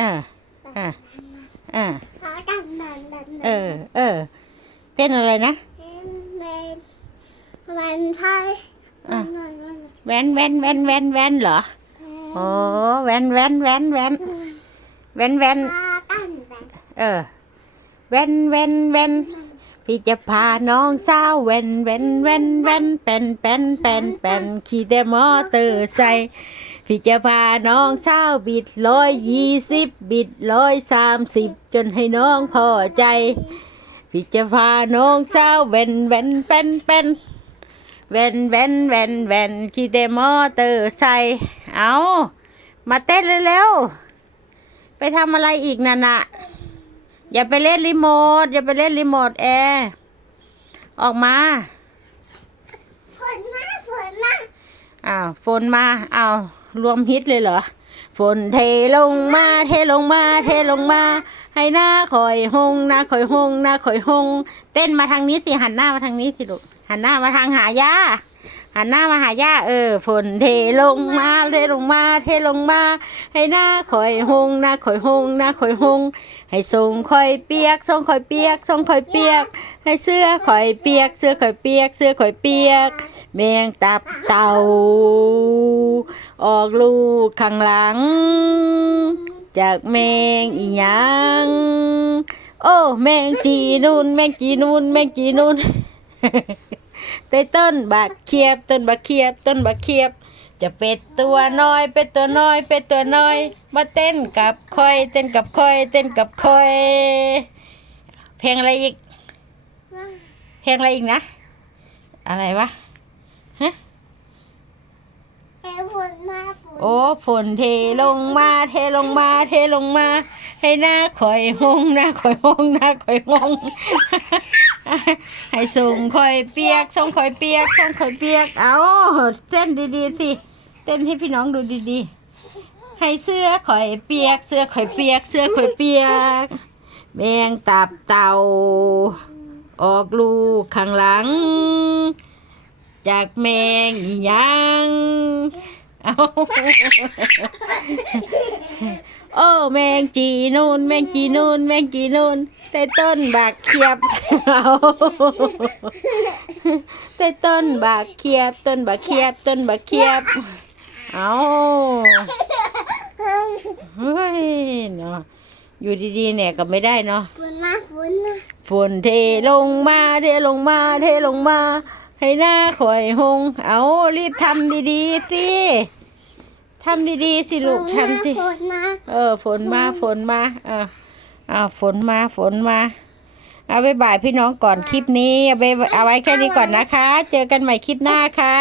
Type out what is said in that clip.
เออเออเออขอดันดันดันเออ เออ เต้นอะไรนะเป็นวันไทยอะวันวันแวนแวนแวนแวนแวนเหรออ๋อแวนแวนแวนแวนแวนแวนขอดันดันเออแวนแวนแวนพี่จะพาน้องสาวแวนแวนแวนแวนเป็นเป็นเป็นเป็นขี่แต่มอเตอร์ไซค์ พี่จะพาน้องสาวบิดร้อยยี่สิบบิดร้อยสามสิบจนให้น้องพอใจ พี่จะพาน้องสาวแวนแวนเป็นเป็นแวนแวนแวนแวนขี่แต่มอเตอร์ไซค์เอามาเต้นเร็วๆไปทำอะไรอีกนั่นน่ะอย่าไปเล่นรีโมทอย่าไปเล่นรีโมทแอร์ออกมาฝนมาฝนมาอ้าวฝนมาอ้าว รวมฮิตเลยเหรอ ฝนเทลงมาเทลงมาเทลงมา ให้หน้าคอยหงหน้าคอยหงหน้าคอยหง เต้นมาทางนี้สิหันหน้ามาทางนี้สิลูกหันหน้ามาทางหายา หันหน้ามาหาย่าเออ ฝนเทลงมาเทลงมาเทลงมา ให้หน้าคอยหงหน้าคอยหงหน้าคอยหงให้ส่งคอยเปียกส่งคอยเปียกส่งคอยเปียก ให้เสื้อคอยเปียก เสื้อคอยเปียก เสื้อคอยเปียกแมงตับเต่า ออกลูกข้างหลัง จากแมงอีหยังโอ้ แมงจีนูนแมงจีนูนแมงจีนูน ใต้ต้นบักเขียบต้นบักเขียบต้นบักเขียบ จะเป็ดตัวน้อย เป็ดตัวน้อย เป็ดตัวน้อย มาเต้นกับคอย เต้นกับคอย เต้นกับคอย เพลงอะไรอีก เพลงอะไรอีกนะ อะไรวะฮะเอ้ฝนมาฝนโอ้ฝนเทลงมา เทลงมา เทลงมา ให้หน้าข่อยหงหน้าข่อยหงหน้าข่อยหง ให้ส่งข่อยเปียกส่งข่อยเปียกส่งข่อยเปียก เอาเต้นดีๆสิ เต้นให้พี่น้องดูดีๆ ให้เสื้อข่อยเปียก เสื้อข่อยเปียก เสื้อข่อยเปียกแมงตับเต่า ออกลูกข้างหลัง จากแมงยัง เอา โอ้แมงจีนูนแมงจีนูนแมงจีนูนใต้ต้นบากเขียบเอาใต้ต้นบากเขียบ ต้นบากเขียบ ต้นบากเขียบ เอาเฮ้ยเนาะอยู่ดีๆเนี่ยก็ไม่ได้เนาะฝนมาฝนมาฝนเทลงมาเทลงมาเทลงมา ให้หน้าข่อยหง เอารีบทำดีๆสิ ทำดีๆสิลูกทำสิฝนมาเออ ฝนมาฝนมาเออเอาฝนมาฝนมา เอาไปบ่ายพี่น้องก่อนคลิปนี้ เอาไปเอาไว้แค่นี้ก่อนนะคะ เจอกันใหม่คลิปหน้าค่ะ